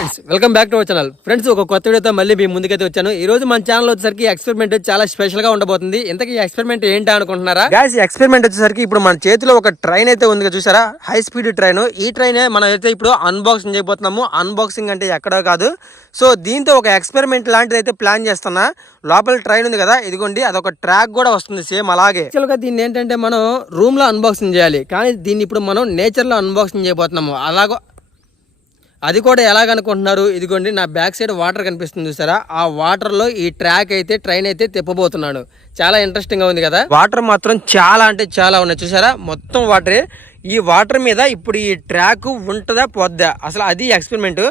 Friends welcome back to our channel. Friends ఒక కొత్త వీడియోతో మళ్ళీ మీ ముందుకైతే వచ్చాను. ఈ రోజు మన ఛానల్ వచ్చేసరికి ఎక్స్పెరిమెంట్ చాలా స్పెషల్ గా ఉండబోతుంది. ఇంతకీ ఎక్స్పెరిమెంట్ ఏంటి అనుకుంటున్నారా? గాయ్స్ ఈ ఎక్స్పెరిమెంట్ వచ్చేసరికి ఇప్పుడు మన చేతిలో ఒక ట్రైన్ అయితే ఉంది, చూసారా? High speed train. ఈ ట్రైన్ మనం అయితే ఇప్పుడు అన్బాక్సింగ్ చేయబోతున్నాము. అన్బాక్సింగ్ అంటే ఎక్కడో కాదు, సో దీంతో ఒక ఎక్స్పెరిమెంట్ లాంటిది అయితే ప్లాన్ చేస్తున్నా. లోపల ట్రైన్ ఉంది కదా, ఇదిగోండి, అదొక ట్రాక్ కూడా వస్తుంది సేమ్ అలాగే. యాక్చువల్గా దీన్ని ఏంటంటే మనం రూమ్ లో అన్బాక్సింగ్ చేయాలి, కానీ దీన్ని ఇప్పుడు మనం నేచర్ లో అన్బాక్సింగ్ చేయబోతున్నాము. అలాగో అది కూడా ఎలాగనుకుంటున్నారు, ఇదిగోండి నా బ్యాక్ సైడ్ వాటర్ కనిపిస్తుంది చూసారా? ఆ వాటర్ లో ఈ ట్రాక్ అయితే ట్రైన్ అయితే తిప్పబోతున్నాడు. చాలా ఇంట్రెస్టింగ్ గా ఉంది కదా. వాటర్ మాత్రం చాలా అంటే చాలా ఉన్నాయి చూసారా, మొత్తం వాటరే. ఈ వాటర్ మీద ఇప్పుడు ఈ ట్రాక్ ఉంటుందా పోద్దా, అసలు అది ఎక్స్పెరిమెంట్.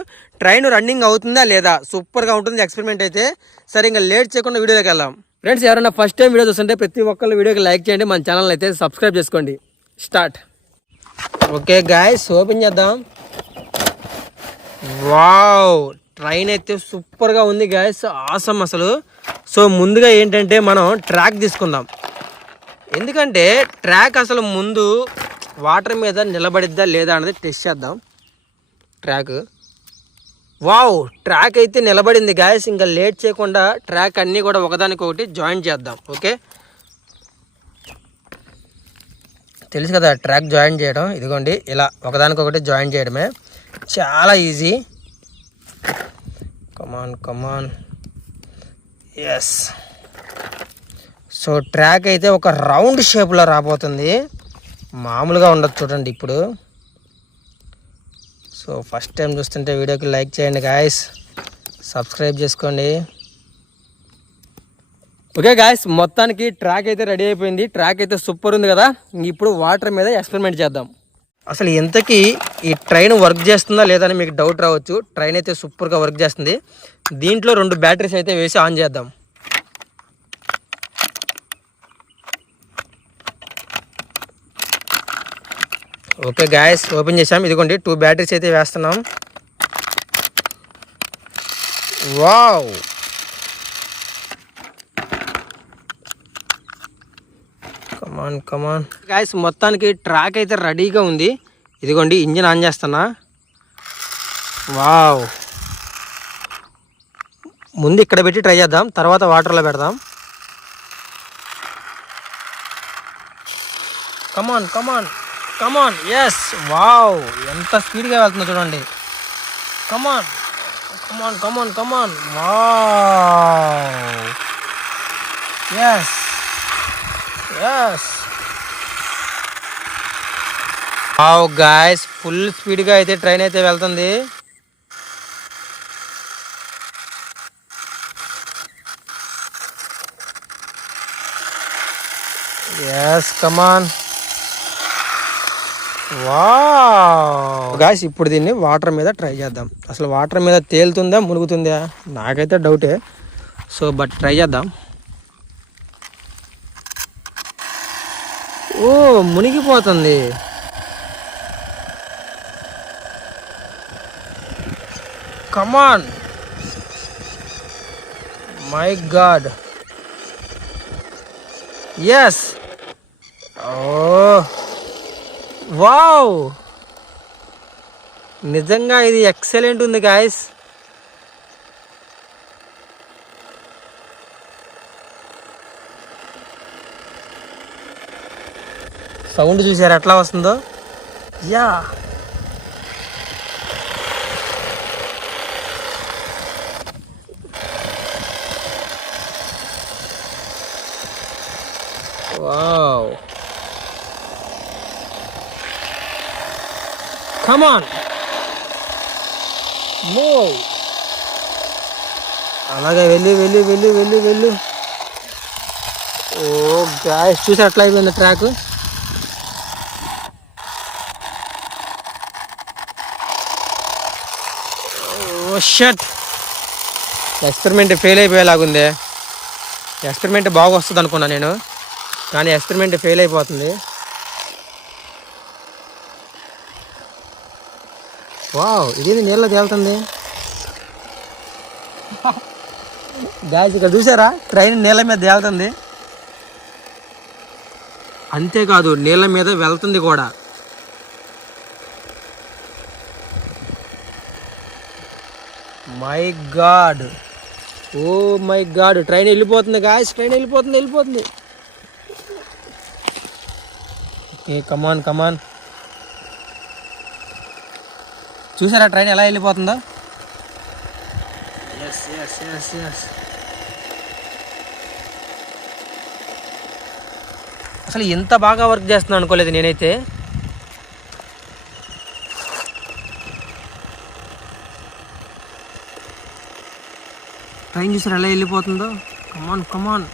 ట్రైన్ రన్నింగ్ అవుతుందా లేదా, సూపర్ గా ఉంటుంది ఎక్స్పెరిమెంట్ అయితే. సరే ఇంకా లేట్ చేయకుండా వీడియోలోకి వెళ్దాం. ఫ్రెండ్స్ ఎవరైనా ఫస్ట్ టైం వీడియో చూస్తుంటే ప్రతి ఒక్కళ్ళు వీడియోకి లైక్ చేయండి, మన ఛానల్ అయితే సబ్స్క్రైబ్ చేసుకోండి. స్టార్ట్. ఓకే గాయ్స్, ఓపెన్ చేద్దాం. వావ్, ట్రైన్ అయితే సూపర్ గా ఉంది గాయ్స్, ఆసమ్ అసలు. సో ముందుగా ఏంటంటే మనం ట్రాక్ తీసుకుందాం, ఎందుకంటే ట్రాక్ అసలు ముందు వాటర్ మీద నిలబడిద్దా లేదా అనేది టెస్ట్ చేద్దాం. ట్రాక్, వావ్, ట్రాక్ అయితే నిలబడింది గాయ్స్. ఇంకా లేట్ చేయకుండా ట్రాక్ అన్నీ కూడా ఒకదానికొకటి జాయిన్ చేద్దాం. ఓకే, తెలుసు కదా ట్రాక్ జాయిన్ చేయడం, ఇదిగోండి ఇలా ఒకదానికొకటి జాయిన్ చేయడమే, చాలా ఈజీ. కమాన్ కమాన్, ఎస్. సో ట్రాక్ అయితే ఒక రౌండ్ షేప్లో రాబోతుంది, మామూలుగా ఉండదు చూడండి ఇప్పుడు. సో ఫస్ట్ టైం చూస్తుంటే వీడియోకి లైక్ చేయండి గాయస్, సబ్స్క్రైబ్ చేసుకోండి. ఓకే గాయస్, మొత్తానికి ట్రాక్ అయితే రెడీ అయిపోయింది. ట్రాక్ అయితే సూపర్ ఉంది కదా. ఇప్పుడు వాటర్ మీద ఎక్స్పెరిమెంట్ చేద్దాం. అసలు ఇంతకీ ఈ ట్రైన్ వర్క్ చేస్తుందా లేదా అని మీకు డౌట్ రావచ్చు. ట్రైన్ అయితే సూపర్గా వర్క్ చేస్తుంది. దీంట్లో 2 బ్యాటరీస్ అయితే వేసి ఆన్ చేద్దాం. ఓకే గాయస్, ఓపెన్ చేసాం. ఇదిగోండి 2 బ్యాటరీస్ అయితే వేస్తున్నాం. వావ్, కమాన్ కమాన్ గాయస్, మొత్తానికి ట్రాక్ అయితే రెడీగా ఉంది. ఇదిగోండి ఇంజిన్ ఆన్ చేస్తున్నా. వావ్, ముందు ఇక్కడ పెట్టి ట్రై చేద్దాం, తర్వాత వాటర్లో పెడదాం. కమాన్ కమాన్ కమాన్, ఎస్. వావ్, ఎంత స్పీడ్గా వెళ్తుందో చూడండి. Come on come on come on come on, wow, yes yes. Wow guys, full స్పీడ్గా అయితే ట్రైన్ అయితే వెళ్తుంది. ఎస్, కమాన్. వావ్ గాయ్స్, ఇప్పుడు దీన్ని వాటర్ మీద ట్రై చేద్దాం. అసలు వాటర్ మీద తేలుతుందా మునుగుతుందా నాకైతే డౌటే. సో బట్ ట్రై చేద్దాం. ఓ, మునిగిపోతుంది. Come on, my god, yes. Oh wow, నిజంగా ఇది ఎక్సలెంట్ ఉంది గాయస్. సౌండ్ చూసారు ఎట్లా వస్తుందో? Yeah, wow, come on, move. అలాగే వెళ్ళి వెళ్ళి వెళ్ళి వెళ్ళి వెళ్ళి. ఓ గాయ్స్, చూసి ఎట్లా అయిపోయింది ట్రాక్. షట్, ఎక్స్పెరిమెంట్ ఫెయిల్ అయిపోయేలాగుంది. ఎక్స్పెరిమెంట్ బాగా వస్తుంది అనుకున్నా నేను, కానీ ఎక్స్పెరిమెంట్ ఫెయిల్ అయిపోతుంది. వావ్, ఇదేంది నీళ్ళలో తేలుతుంది. గాయ్స్ ఇక్కడ చూసారా, ట్రైన్ నీళ్ళ మీద తేలుతుంది. అంతేకాదు నీళ్ళ మీద వెళ్తుంది కూడా. My god, oh my god, train వెళ్ళిపోతుంది గాయస్, ట్రైన్ వెళ్ళిపోతుంది. Okay, come on come on. చూసారా ట్రైన్ ఎలా వెళ్ళిపోతుందో? Yes yes yes yes. అసలు ఎంత బాగా వర్క్ చేస్తున్నాను అనుకోలేదు నేనైతే. ట్రైన్ చూసారా ఎలా వెళ్ళిపోతుందో? కమాన్ కమాన్.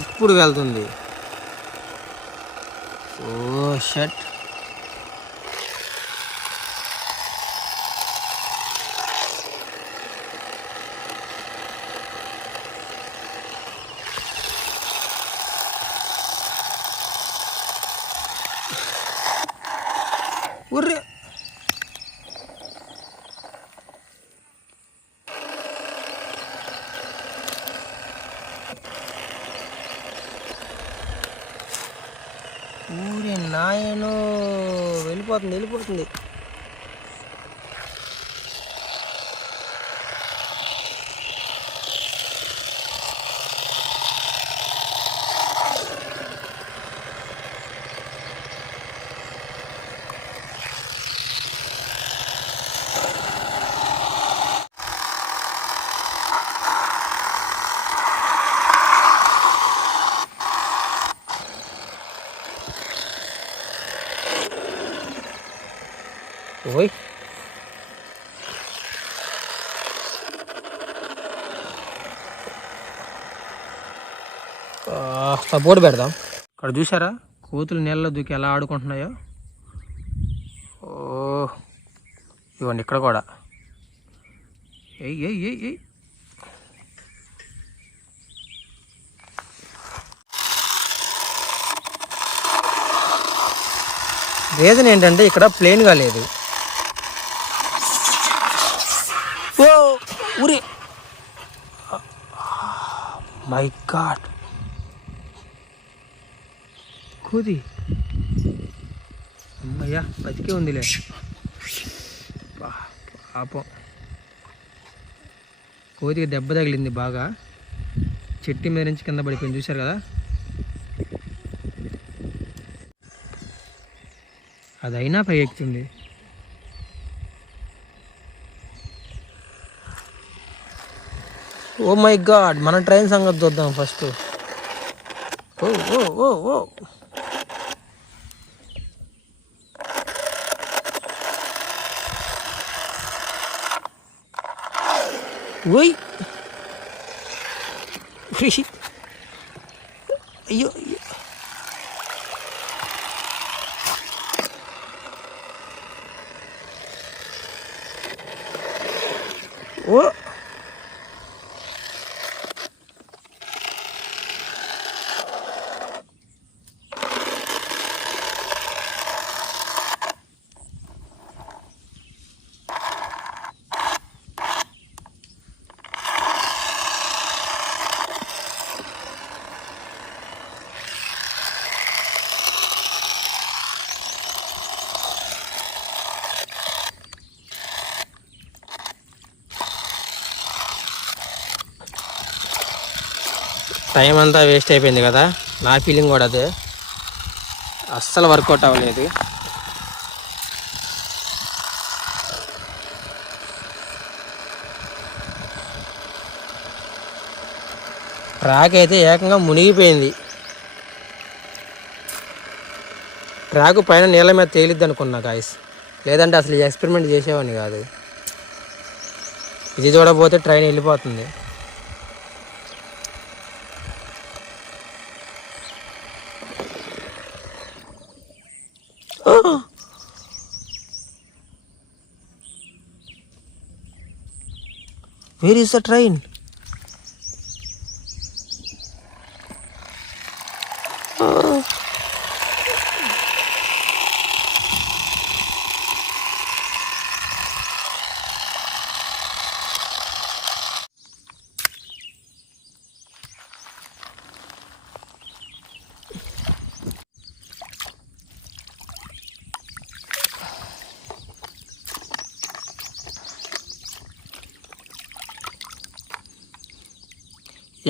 ఇప్పుడు వెళ్తుంది. ఓ షట్. ఉర్రే, ఊరే నాయను, వెళ్ళిపోతుంది. ఓయ్, సపోర్ట్ పెడదాం. ఇక్కడ చూసారా కోతులు నీళ్ళలో దూకి ఎలా ఆడుకుంటున్నాయో? ఓ ఇవ్వండి, ఇక్కడ కూడా. ఎయ్. రీజన్ ఏంటంటే ఇక్కడ ప్లేన్గా లేదు. ఓ ఊరి, మై గాడ్, కోతి అమ్మయ్యా బతికే ఉందిలే. పాపం, కోతికి దెబ్బ తగిలింది బాగా, చెట్టు మీద నుంచి కింద పడిపోయింది. చూశారు కదా, అదైనా పై ఎక్కుతుంది. ఓ మై గాడ్, మన ట్రైన్ సంగతి చూద్దాం ఫస్ట్. ఓ ఓ ఓ ఓ, ఓయ్ అయ్యో, ఓ టైం అంతా వేస్ట్ అయిపోయింది కదా, నా ఫీలింగ్ కూడా అదే. అస్సలు వర్కౌట్ అవ్వలేదు. ట్రాక్ అయితే ఏకంగా మునిగిపోయింది. ట్రాక్ పైన నీళ్ళ మీద తేలిద్ది అనుకున్నా గాయస్, లేదంటే అసలు ఈ ఎక్స్పెరిమెంట్ చేసేవాడిని కాదు. ఇది చూడబోతే ట్రైన్ వెళ్ళిపోతుంది. Where is the train?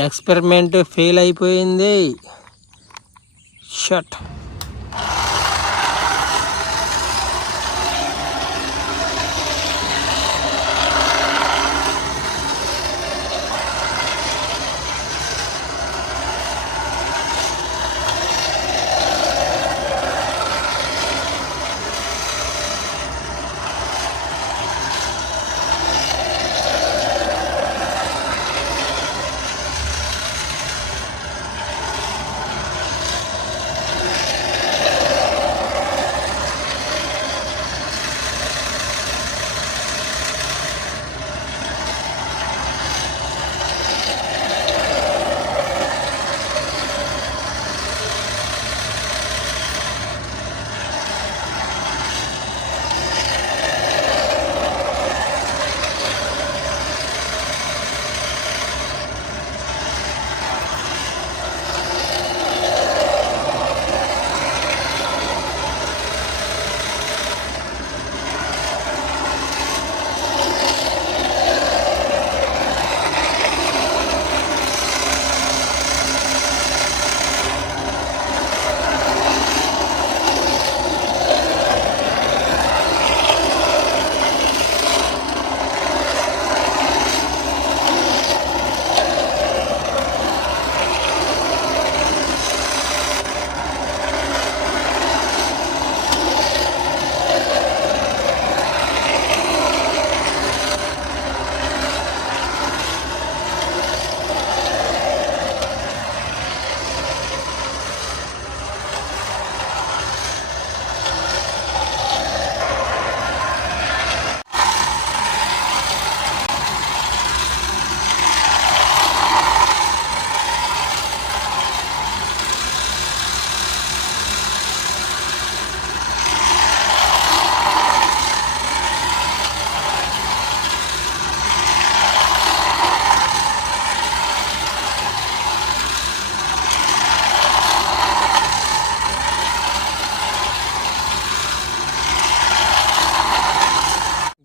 Experiment fail అయిపోయింది. షట్.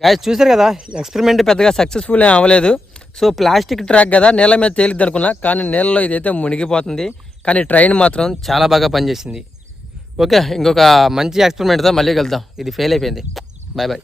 గాయస్ చూసారు కదా, ఎక్స్పెరిమెంట్ పెద్దగా సక్సెస్ఫుల్ ఏం అవ్వలేదు. సో ప్లాస్టిక్ ట్రాక్ కదా, నీళ్ళ మీద తేలిద్ది అనుకున్నా, కానీ నీళ్ళలో ఇదైతే మునిగిపోతుంది. కానీ ట్రైన్ మాత్రం చాలా బాగా పనిచేసింది. ఓకే, ఇంకొక మంచి ఎక్స్పెరిమెంట్తో మళ్ళీ కలుద్దాం. ఇది ఫెయిల్ అయిపోయింది. Bye bye.